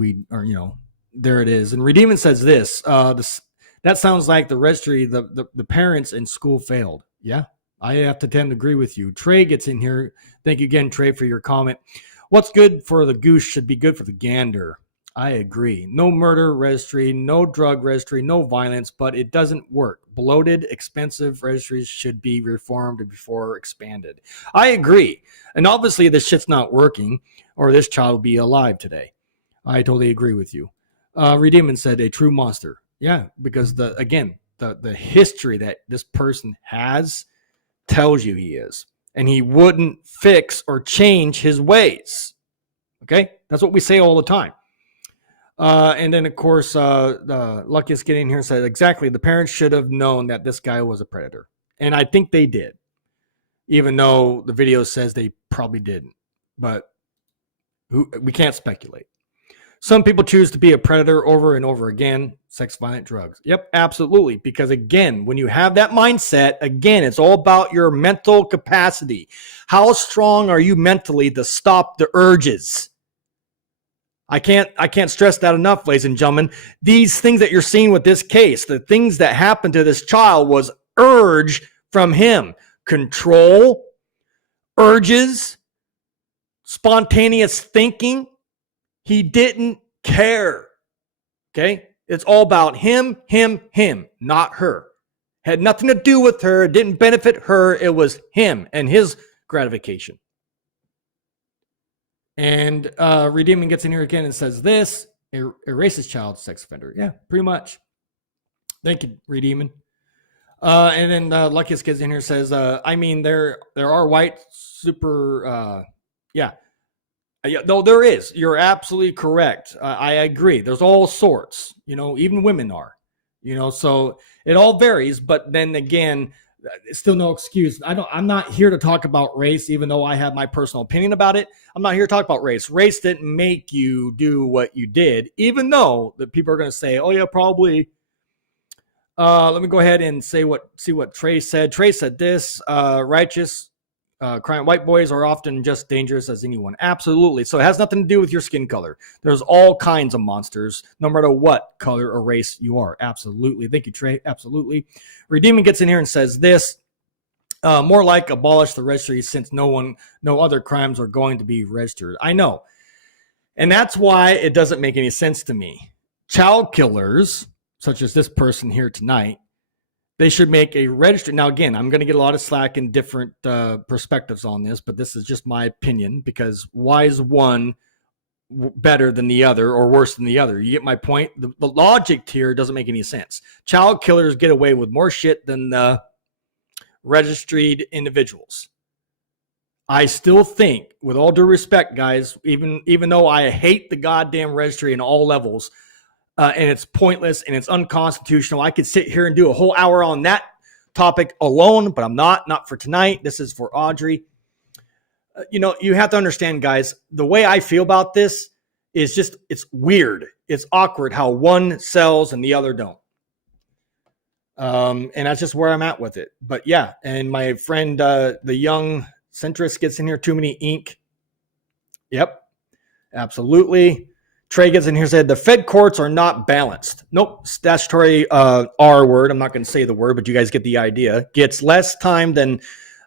there it is. And Redeeming says this, that sounds like the registry, the parents in school failed. Yeah, I have to tend to agree with you. Trey gets in here. Thank you again, Trey, for your comment. What's good for the goose should be good for the gander. I agree. No murder registry, no drug registry, no violence, but it doesn't work. Bloated, expensive registries should be reformed before expanded. I agree. And obviously this shit's not working or this child will be alive today. I totally agree with you. Redeeming said a true monster. Yeah, because the history that this person has tells you he is. And he wouldn't fix or change his ways. Okay? That's what we say all the time. And then, of course, the luckiest getting here and said, exactly, the parents should have known that this guy was a predator. And I think they did, even though the video says they probably didn't. But we can't speculate. Some people choose to be a predator over and over again. Sex, violent, drugs. Yep, absolutely. Because, again, when you have that mindset, again, it's all about your mental capacity. How strong are you mentally to stop the urges? I can't stress that enough, ladies and gentlemen. These things that you're seeing with this case, the things that happened to this child was urge from him. Control, urges, spontaneous thinking. He didn't care. Okay? It's all about him, not her. Had nothing to do with her. It didn't benefit her. It was him and his gratification. And Redeeming gets in here again and says this, a racist child sex offender. Yeah, pretty much. Thank you, Redeeming. And then Luckiest gets in here and says, I mean, there are white super, yeah, no, there is. You're absolutely correct. I agree. There's all sorts, even women are, so it all varies. But then again, it's still no excuse. I'm not here to talk about race, even though I have my personal opinion about it. I'm not here to talk about race. Race didn't make you do what you did, even though the people are going to say, oh yeah, probably. Let me go ahead and see what Trey said. Trey said this: righteous, crime. White boys are often just dangerous as anyone. Absolutely. So it has nothing to do with your skin color. There's all kinds of monsters, no matter what color or race you are. Absolutely. Thank you, Trey. Absolutely. Redeeming gets in here and says this: more like abolish the registry, since no other crimes are going to be registered. I know, and that's why it doesn't make any sense to me. Child killers, such as this person here tonight, they should make a registry. Now, again, I'm going to get a lot of slack in different perspectives on this, but this is just my opinion, because why is one better than the other or worse than the other? You get my point? The logic here doesn't make any sense. Child killers get away with more shit than the registered individuals. I still think, with all due respect, guys, even though I hate the goddamn registry in all levels, and it's pointless and it's unconstitutional, I could sit here and do a whole hour on that topic alone, but I'm not for tonight. This is for Audrii. You have to understand, guys, the way I feel about this is just, it's weird. It's awkward how one sells and the other don't. And that's just where I'm at with it. But yeah, and my friend, the young centrist, gets in here, too many ink. Yep, absolutely. Trey gets in here, said the Fed courts are not balanced. Nope, statutory R word. I'm not going to say the word, but you guys get the idea. Gets less time than,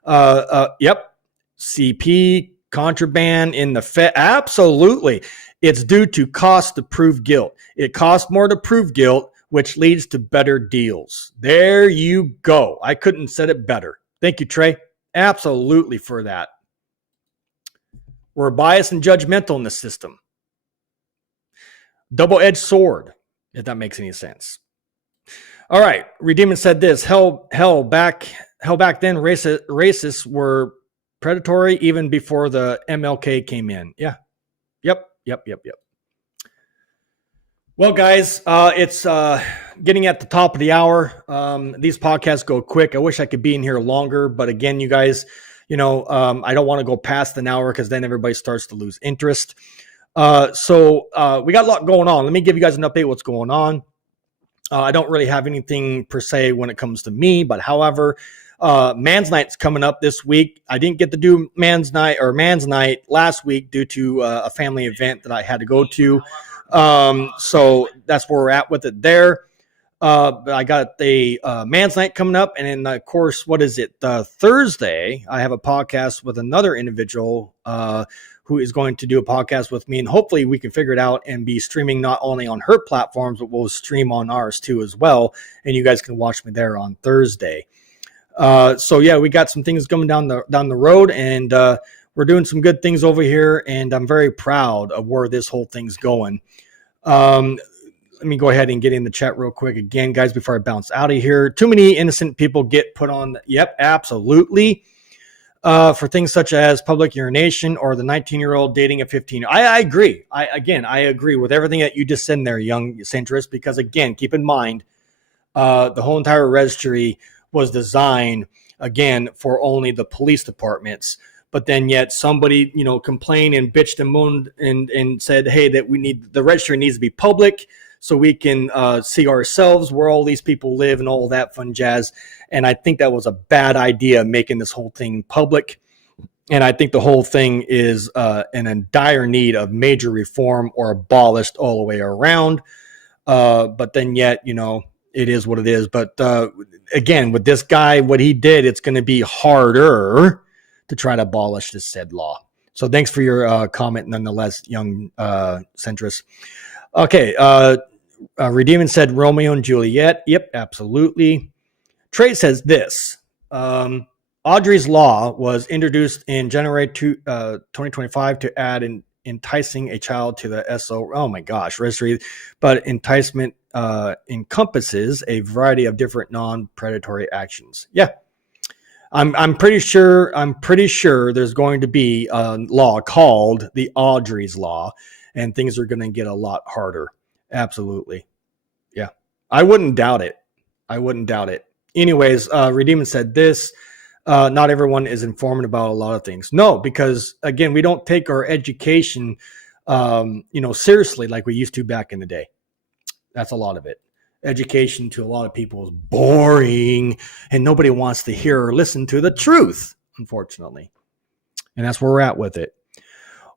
yep, CP, contraband in the Fed. Absolutely. It's due to cost to prove guilt. It costs more to prove guilt, which leads to better deals. There you go. I couldn't have said it better. Thank you, Trey. Absolutely for that. We're biased and judgmental in the system. Double-edged sword, if that makes any sense. All right. Redeeming said this: hell back then, racists were predatory even before the MLK came in. Yeah. Yep. Well, guys, it's getting at the top of the hour. These podcasts go quick. I wish I could be in here longer, but again, you guys, I don't want to go past an hour, because then everybody starts to lose interest. So we got a lot going on. Let me give you guys an update what's going on. I don't really have anything per se when it comes to me, but however, Man's Night's coming up this week. I didn't get to do Man's Night last week due to a family event that I had to go to. So that's where we're at with it there. But I got the Man's Night coming up, and then of course, what is it? Thursday, I have a podcast with another individual who is going to do a podcast with me, and hopefully we can figure it out and be streaming not only on her platforms, but we'll stream on ours too as well, and you guys can watch me there on Thursday. So yeah, we got some things coming down the road, and we're doing some good things over here, and I'm very proud of where this whole thing's going. Let me go ahead and get in the chat real quick again, guys, before I bounce out of here. Too many innocent people get put on. Yep, absolutely. For things such as public urination or the 19-year-old dating a 15. I agree. I agree with everything that you just said there, young centrist, because again, keep in mind, the whole entire registry was designed, again, for only the police departments. But then yet somebody, complained and bitched and moaned and said, hey, that the registry needs to be public so we can see ourselves where all these people live and all that fun jazz. And I think that was a bad idea, making this whole thing public. And I think the whole thing is in a dire need of major reform or abolished all the way around. But then yet, it is what it is. But again, with this guy, what he did, it's going to be harder to try to abolish this said law. So thanks for your comment, nonetheless, young centrist. Okay, Redeeming said Romeo and Juliet. Yep, absolutely. Trey says this. Audrei's law was introduced in January 2025 to add enticing a child to the SO. Oh my gosh, registry. But enticement encompasses a variety of different non-predatory actions. Yeah. I'm pretty sure there's going to be a law called the Audrei's law, and things are going to get a lot harder. Absolutely. Yeah. I wouldn't doubt it. Anyways, Redeeming said this. Not everyone is informed about a lot of things. No, because again, we don't take our education, seriously like we used to back in the day. That's a lot of it. education to a lot of people is boring and nobody wants to hear or listen to the truth, unfortunately. And that's where we're at with it.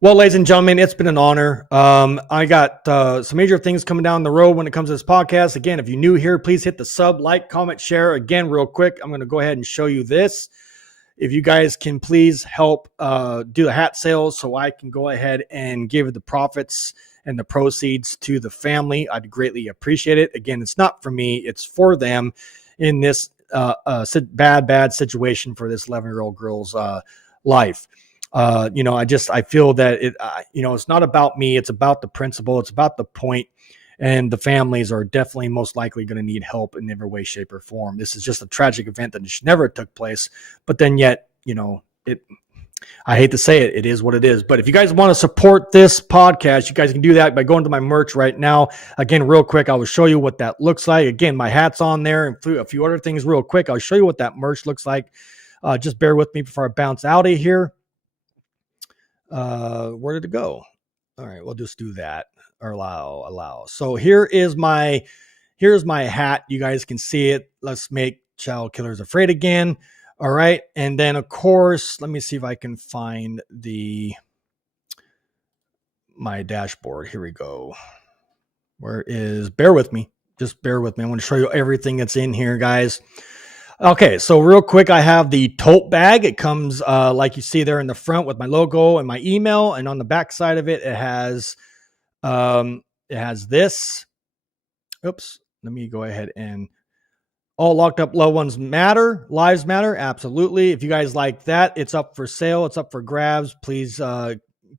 Well, ladies and gentlemen, it's been an honor. I got some major things coming down the road when it comes to this podcast. Again, if you're new here, please hit the sub, like, comment, share. Again, real quick, I'm going to go ahead and show you this. If you guys can please help do the hat sales so I can go ahead and give the profits and the proceeds to the family, I'd greatly appreciate it. Again, it's not for me, it's for them in this bad situation for this 11-year-old girl's life. I feel that it's not about me. It's about the principle. It's about the point. And the families are definitely most likely going to need help in every way, shape, or form. This is just a tragic event that never took place. But then yet, I hate to say it, it is what it is. But if you guys want to support this podcast, you guys can do that by going to my merch right now. Again, real quick, I will show you what that looks like. Again, my hat's on there and a few other things real quick. I'll show you what that merch looks like. Just bear with me before I bounce out of here. Where did it go? All right, we'll just do that or allow. So here's my hat. You guys can see it. Let's make child killers afraid again. All right. And then of course, let me see if I can find my dashboard. Here we go. Bear with me. Just bear with me. I want to show you everything that's in here, guys. Okay, so real quick, I have the tote bag. It comes like you see there in the front with my logo and my email, and on the back side of it, it has this. Oops, let me go ahead and all locked up loved ones matter, lives matter. Absolutely. If you guys like that, it's up for sale. It's up for grabs. Please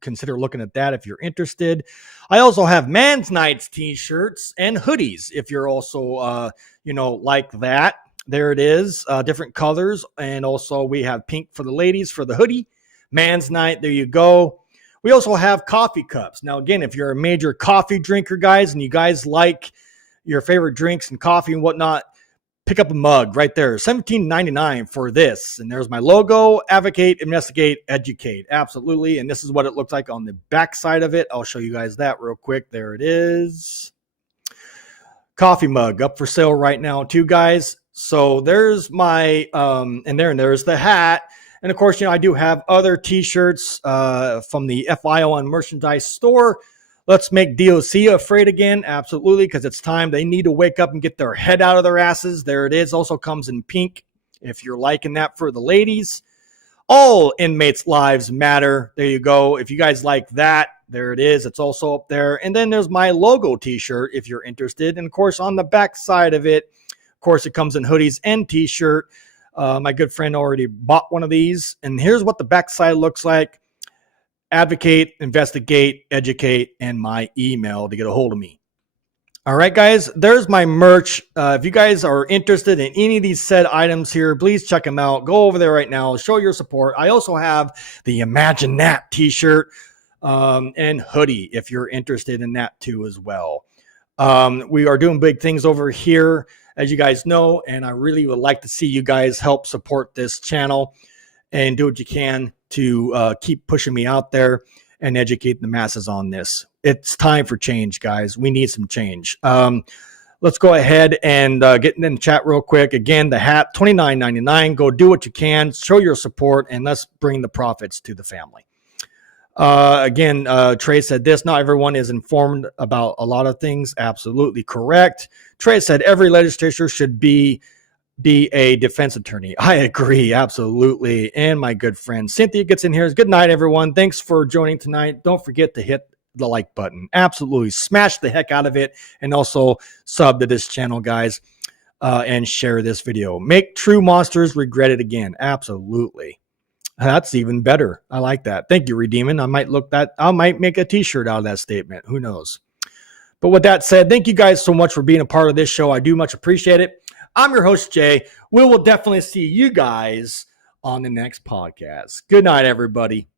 consider looking at that if you're interested. I also have Man's Nights t-shirts and hoodies. If you're also like that. There it is, different colors. And also we have pink for the ladies for the hoodie. Man's Night, there you go. We also have coffee cups. Now, again, if you're a major coffee drinker, guys, and you guys like your favorite drinks and coffee and whatnot, pick up a mug right there. $17.99 for this. And there's my logo, advocate, investigate, educate. Absolutely. And this is what it looks like on the back side of it. I'll show you guys that real quick. There it is. Coffee mug up for sale right now too, guys. So there's my, and there's the hat. And of course, I do have other t-shirts from the FIO on merchandise store. Let's make DOC afraid again. Absolutely. Because it's time. They need to wake up and get their head out of their asses. There it is. Also comes in pink. If you're liking that for the ladies, all inmates' lives matter. There you go. If you guys like that, there it is. It's also up there. And then there's my logo t-shirt if you're interested. And of course, on the back side of it, of course, it comes in hoodies and t-shirt. My good friend already bought one of these. And here's what the backside looks like. Advocate, investigate, educate, and my email to get a hold of me. All right, guys, there's my merch. If you guys are interested in any of these said items here, please check them out. Go over there right now. Show your support. I also have the Imagine That t-shirt and hoodie if you're interested in that too as well. We are doing big things over here, as you guys know, and I really would like to see you guys help support this channel and do what you can to keep pushing me out there and educate the masses on this. It's time for change, guys. We need some change. Let's go ahead and get in the chat real quick. Again, the hat, $29.99. Go do what you can. Show your support, and let's bring the profits to the family. Again, Trey said this, not everyone is informed about a lot of things. Absolutely correct. Trey said every legislature should be a defense attorney. I agree. Absolutely. And my good friend Cynthia gets in here. Good night, everyone. Thanks for joining tonight. Don't forget to hit the like button. Absolutely. Smash the heck out of it. And also sub to this channel, guys, and share this video. Make true monsters regret it again. Absolutely. That's even better. I like that. Thank you, Redeeming. I might make a t-shirt out of that statement. Who knows? But with that said, thank you guys so much for being a part of this show. I do much appreciate it. I'm your host, Jay. We will definitely see you guys on the next podcast. Good night, everybody.